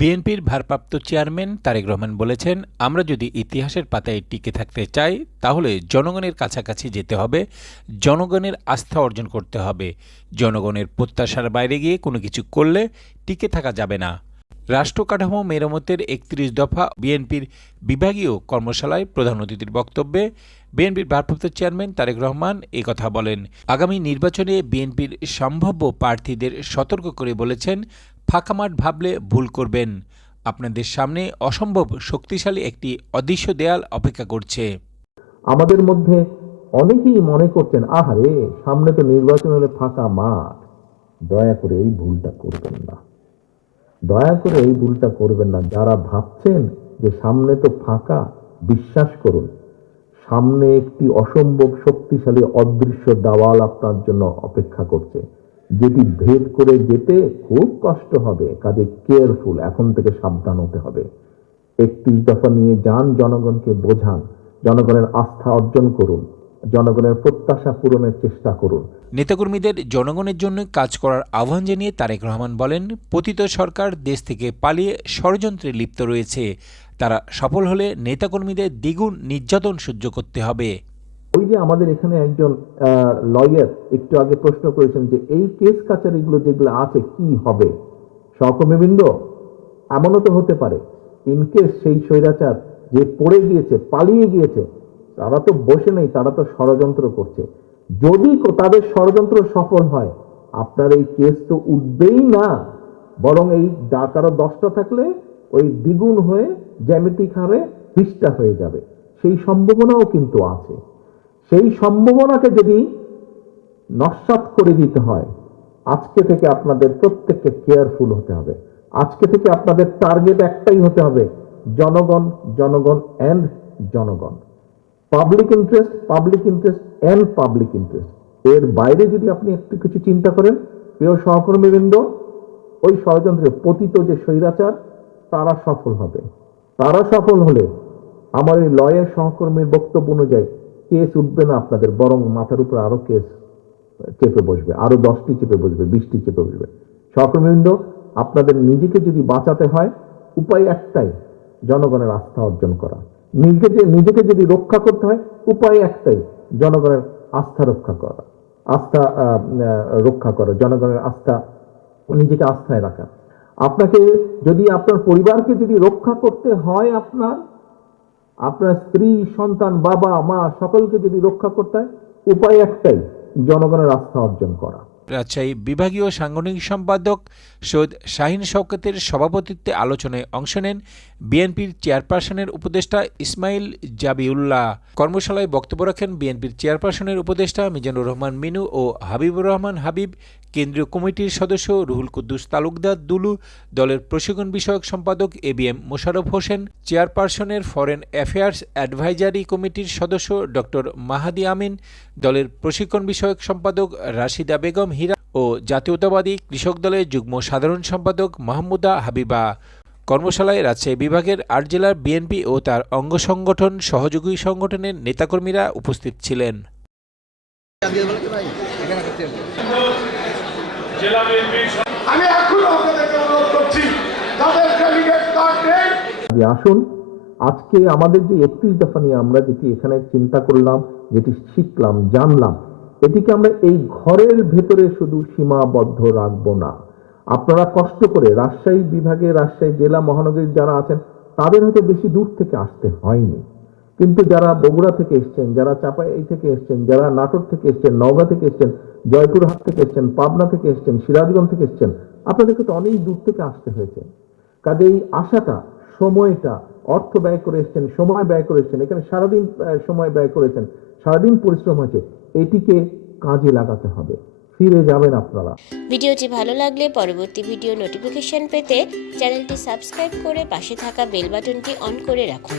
বিএনপির ভারপ্রাপ্ত চেয়ারম্যান তারেক রহমান বলেছেন, আমরা যদি ইতিহাসের পাতায় টিকে থাকতে চাই, তাহলে জনগণের কাছাকাছি যেতে হবে, জনগণের আস্থা অর্জন করতে হবে। জনগণের প্রত্যাশার বাইরে গিয়ে কোনো কিছু করলে টিকে থাকা যাবে না। রাষ্ট্র কাঠামো মেরামতের একত্রিশ দফা বিএনপির বিভাগীয় কর্মশালায় প্রধান অতিথির বক্তব্যে বিএনপির ভারপ্রাপ্ত চেয়ারম্যান তারেক রহমান এ কথা বলেন। আগামী নির্বাচনে বিএনপির সম্ভাব্য প্রার্থীদের সতর্ক করে বলেছেন ফাঁকা মাঠ ভাবলে ভুল করবেন। আপনাদের সামনে অসম্ভব শক্তিশালী একটি অদৃশ্য দেয়াল অপেক্ষা করছে। আমাদের মধ্যে অনেকেই মনে করছেন, আহারে, সামনে তো নির্বাচন হলে ফাঁকা মাঠ। দয়া করে এই ভুলটা করবেন না। দয়া করে এই ভুলটা করবেন না। যারা ভাবছেন যে সামনে তো ফাঁকা, বিশ্বাস করুন, সামনে একটি অসম্ভব শক্তিশালী অদৃশ্য দাওয়াল আপনার জন্য অপেক্ষা করছে। যেটি ভেদ করে যেতে খুব কষ্ট হবে, কাজে কেয়ারফুল এখন থেকে সাবধান হতে হবে। একত্রিশ দফা নিয়ে যান, জনগণকে বোঝান, জনগণের আস্থা অর্জন করুন, জনগণের প্রত্যাশা পূরণের চেষ্টা করুন। নেতাকর্মীদের জনগণের জন্য কাজ করার আহ্বান জানিয়ে তারেক রহমান বলেন, পতিত সরকার দেশ থেকে পালিয়ে ষড়যন্ত্রে লিপ্ত রয়েছে। তারা সফল হলে নেতাকর্মীদের দ্বিগুণ নির্যাতন সহ্য করতে হবে। ওই যে আমাদের এখানে একজন লয়ার একটু আগে প্রশ্ন করেছেন যে এই কেস কাচারিগুলো যেগুলো আছে কি হবে? সহকর্মীবৃন্দ, এমনও তো হতে পারে। ইনকেস সেই স্বৈরাচার যে পড়ে গিয়েছে, পালিয়ে গিয়েছে, তারা তো বসে নেই, তারা তো ষড়যন্ত্র করছে। যদি তাদের ষড়যন্ত্র সফল হয়, আপনার এই কেস তো উঠবেই না। বরং এই কারও দশটা থাকলে ওই দ্বিগুণ হয়ে জ্যামিতিক হারে বিশটা হয়ে যাবে। সেই সম্ভাবনাও কিন্তু আছে। সেই সম্ভাবনাকে যদি নস্বাত করে দিতে হয়, আজকে থেকে আপনাদের প্রত্যেককে কেয়ারফুল হতে হবে। আজকে থেকে আপনাদের টার্গেট একটাই হতে হবে, জনগণ জনগণ অ্যান্ড জনগণ। Public interest public interest and public interest এর বাইরে যদি আপনি একটু কিছু চিন্তা করেন, প্রিয় সহকর্মীবৃন্দ, ওই ষড়যন্ত্রে পতিত যে স্বৈরাচার, তারা সফল হবে। তারা সফল হলে আমার এই লয়ের সহকর্মীর বক্তব্য অনুযায়ী কেস উঠবে না আপনাদের, বরং মাথার উপর আরও কেস চেপে বসবে, আরও দশটি চেপে বসবে, বিশটি চেপে বসবে। সহকর্মীবৃন্দ, আপনাদের নিজেকে যদি বাঁচাতে হয়, উপায় একটাই, জনগণের আস্থা অর্জন করা। নিজেকে নিজেকে যদি রক্ষা করতে হয়, উপায় একটাই, জনগণের আস্থা রক্ষা করা। আস্থা রক্ষা করা, জনগণের আস্থা, নিজেকে আস্থায় রাখা। আপনাকে যদি, আপনার পরিবারকে যদি রক্ষা করতে হয় আপনার আপনার স্ত্রী, সন্তান, বাবা, মা সকলকে যদি রক্ষা করতে হয়, উপায় একটাই, জনগণের আস্থা অর্জন করা। রাজশাহী বিভাগীয় সাংগঠনিক সম্পাদক সৈয়দ শাহিন শওকতের সভাপতিত্বে আলোচনায় অংশ নেন বিএনপির চেয়ারপারসনের উপদেষ্টা ইসমাইল জাবিউল্লাহ। কর্মশালায় বক্তব্য রাখেন বিএনপির চেয়ারপারসনের উপদেষ্টা মিজানুর রহমান মিনু ও হাবিবুর রহমান হাবিব। কেন্দ্রীয় কমিটির সদস্য রুহুল কুদ্দুস তালুকদার দুলু, দলের প্রশিক্ষণ বিষয়ক সম্পাদক A B M Mosharraf Hossain, চেয়ারপারসনের ফরেন অ্যাফেয়ার্স অ্যাডভাইজারি কমিটির সদস্য ডক্টর মাহাদি আমিন, দলের প্রশিক্ষণ বিষয়ক সম্পাদক রাশিদা বেগম হীরা ও জাতীয়তাবাদী কৃষক দলের যুগ্ম সাধারণ সম্পাদক মাহমুদা হাবিবা। কর্মশালায় রাজশাহী বিভাগের আট জেলার বিএনপি ও তার অঙ্গ সংগঠন, সহযোগী সংগঠনের নেতাকর্মীরা উপস্থিত ছিলেন। আমি এখনও আপনাদেরকে অনুরোধ করছি যাদের ডেলিগেট কার্ড নেই। আসুন। আজকে আমাদের যে একত্রিশ দফা নিয়ে আমরা যেটি এখানে চিন্তা করলাম যেটি শিখলাম জানলাম এটিকে আমরা এই ঘরের ভেতরে শুধু সীমাবদ্ধ রাখব না। আপনারা কষ্ট করে রাজশাহী বিভাগে রাজশাহী জেলা মহানগরীর যারা আছেন তাদের হয়তো বেশি দূর থেকে আসতে হয়নি। কিন্তু যারা বগুড়া থেকে এসছেন, যারা চাপাই থেকে এসছেন, যারা নাটোর থেকে এসছেন, নওগাঁ থেকে এসছেন, জয়পুরহাট থেকে এসছেন, পাবনা থেকে এসছেন, সিরাজগঞ্জ থেকে এসছেন, আপনাদেরকে তো অনেক দূর থেকে আসতে হয়েছে। কাজে এই আশাটা, সময়টা, অর্থ ব্যয় করে এসছেন, সময় ব্যয় করে এসছেন, এখানে সারাদিন সময় ব্যয় করেছেন সারাদিন পরিশ্রম হয়েছে, এটিকে কাজে লাগাতে হবে। ফিরে যাবেন আপনারা। ভিডিওটি ভালো লাগলে পরবর্তী ভিডিও নোটিফিকেশন পেতে চ্যানেলটি সাবস্ক্রাইব করে পাশে থাকা বেল বাটনটি অন করে রাখুন।